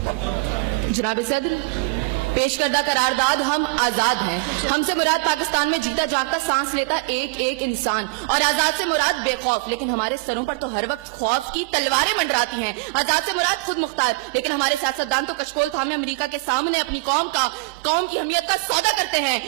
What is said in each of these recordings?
जनाब सदर, पेश करदा करारदाद हम आजाद हैं। हमसे मुराद पाकिस्तान में जीता जागता सांस लेता एक एक इंसान, और आजाद से मुराद बेखौफ, लेकिन हमारे सरों पर तो हर वक्त खौफ की तलवारें मंडराती हैं। आजाद से मुराद खुद मुख्तार, लेकिन हमारे सियासतदान तो कशकोल थामे अमेरिका के सामने अपनी कौम की अहमियत का सौदा करते हैं।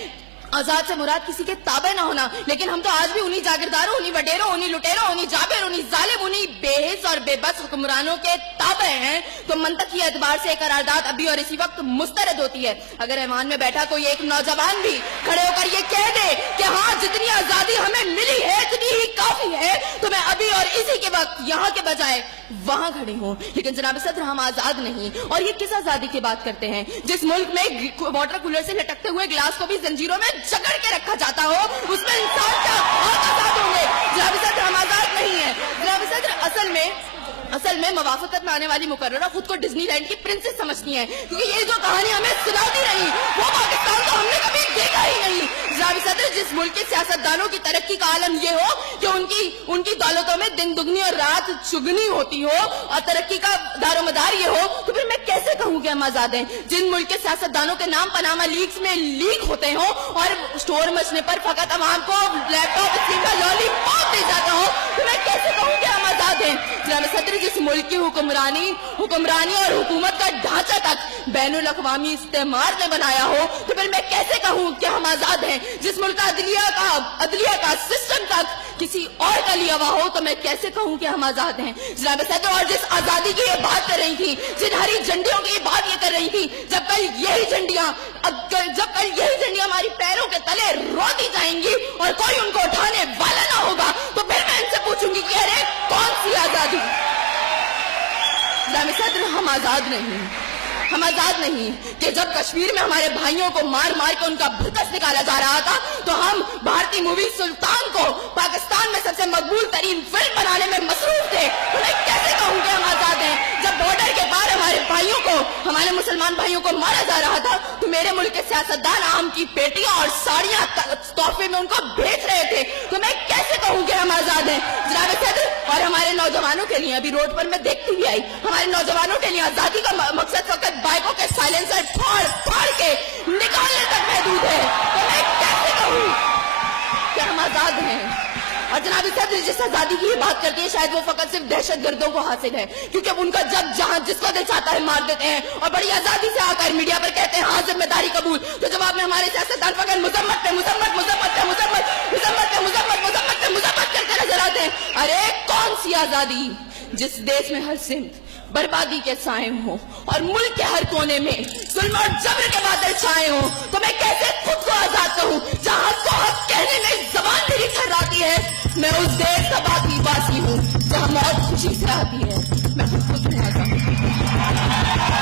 आजाद से मुराद किसी के ताबे ना होना, लेकिन हम तो आज भी उन्हीं जागीरदारों, उन्हीं वडेरों, उन्हीं लुटेरों, उन्हीं जाबिर, उन्हीं जालिम, उन्हीं बेहिस और बेबस हुक्मरानों के ताबे हैं। तो मंतकी एतबार से करारदाद अभी और इसी वक्त मुस्तरद होती है। अगर ऐवान में बैठा कोई एक नौजवान भी खड़े होकर ये कह दे कि हाँ, जितनी आजादी हमें मिली है इतनी ही काफी है, तो मैं अभी और इसी के वक्त यहाँ के बजाय वहां खड़ी हूँ। लेकिन जनाब सदर, हम आजाद नहीं। और ये किस आजादी की बात करते हैं जिस मुल्क में वाटर कूलर से लटकते हुए गिलास को भी जंजीरों में जकड़ के रखा जाता हो, उसमें इंसान क्या और आजाद होंगे? जनाब सदर, हम आजाद नहीं है। जनाब सदर, असल में मवाफकत में आने वाली मुकर्ररा खुद को डिज्नीलैंड की प्रिंसेस समझती हैं, क्योंकि ये जो कहानी हमें सुनाती रही वो पाकिस्तान को हमने कभी देखा ही नहीं। जनाब सदर, जिस मुल्क के सियासतदानों की तरक्की का आलम ये हो कि उनकी दौलतों में दिन दुगनी और रात चुगनी होती हो, और तरक्की का दारोमदार ये हो, तो फिर मैं कैसे कहूँ कि हम आजाद हैं? जिन मुल्क के सियासतदानों के नाम पनामा लीक्स में लीक होते हो और स्टोर मचने पर फकत अवाम को लैपटॉप स्क्रीन का लॉलीपॉप दे जाता हो, तो मैं कैसे कहूँ कि हम आजाद हैं? जनाब सदर, जिस मुल्क की हुक्मरानी और हुकूमत का ढांचा तक बैनुल अक़वामी इस्तेमार ने बनाया हो, तो फिर मैं कैसे कहूँ कि हम आजाद हैं? जिस मुल्क का अदलिया का सिस्टम तक किसी और का लिया हुआ हो, तो मैं कैसे कहूँ कि हम आजाद हैं? जनाब सदर, और जिस आजादी की ये बात कर रही थी, जिन हरी झंडियों की बात ये कर रही थी, जब कल यही झंडियां हमारी पैरों के तले रोती जाएंगी और कोई उनको उठाने वाला ना होगा, तो फिर मैं इनसे पूछूंगी कि अरे कौन सी आजादी? जनाब सदर, हम आजाद नहीं कि जब कश्मीर में हमारे भाइयों को मार मार के उनका भुतस निकाला जा रहा था, तो हम भारतीय मूवी सुल्तान को पाकिस्तान में सबसे मकबूल तरीन फिल्म बनाने में मसरूफ थे। तो मैं कैसे कहूँ कि हम आजाद हैं? जब बॉर्डर के पार हमारे मुसलमान भाइयों को मारा जा रहा था, तो मेरे मुल्क के सियासतदान आम की पेटियां और साड़ियां तोहफे में उनको बेच रहे थे। तो मैं कैसे कहूँ कि हम आजाद हैं? जनाब सदर, और हमारे नौजवानों के लिए, अभी रोड पर मैं देखती भी आई, हमारे नौजवानों के लिए आजादी का मकसद फकत बाइकों के साइलेंसर फाड़ के निकालने तक महदूद है। तो मैं कैसे कहूँ कि हम आजाद हैं? और जनाब सदर, जिस आजादी की बात करती है, शायद वो फकत सिर्फ दहशतगर्दों को हासिल है, क्योंकि उनका जब जहां जिसको दिल चाहता है मार देते हैं, और बड़ी आजादी से आकर मीडिया पर कहते हैं हाँ जिम्मेदारी कबूल। तो जवाब में हमारे सियासतदान फकत मुजम्मत करके नजर आते हैं। अरे कौन सी आजादी जिस देश में हर सिमत बर्बादी के साए हो और मुल्क के हर कोने में जुल्म और जबर के बादल छाए हो? तो मैं कैसे खुद को आजाद कहूँ जहाँ हक को हक कहने में जबान मेरी थर्राती है? मैं उस देश का बाकी वासी हूँ जहाँ मौत खुशी से आती है। मैं खुद को आजाद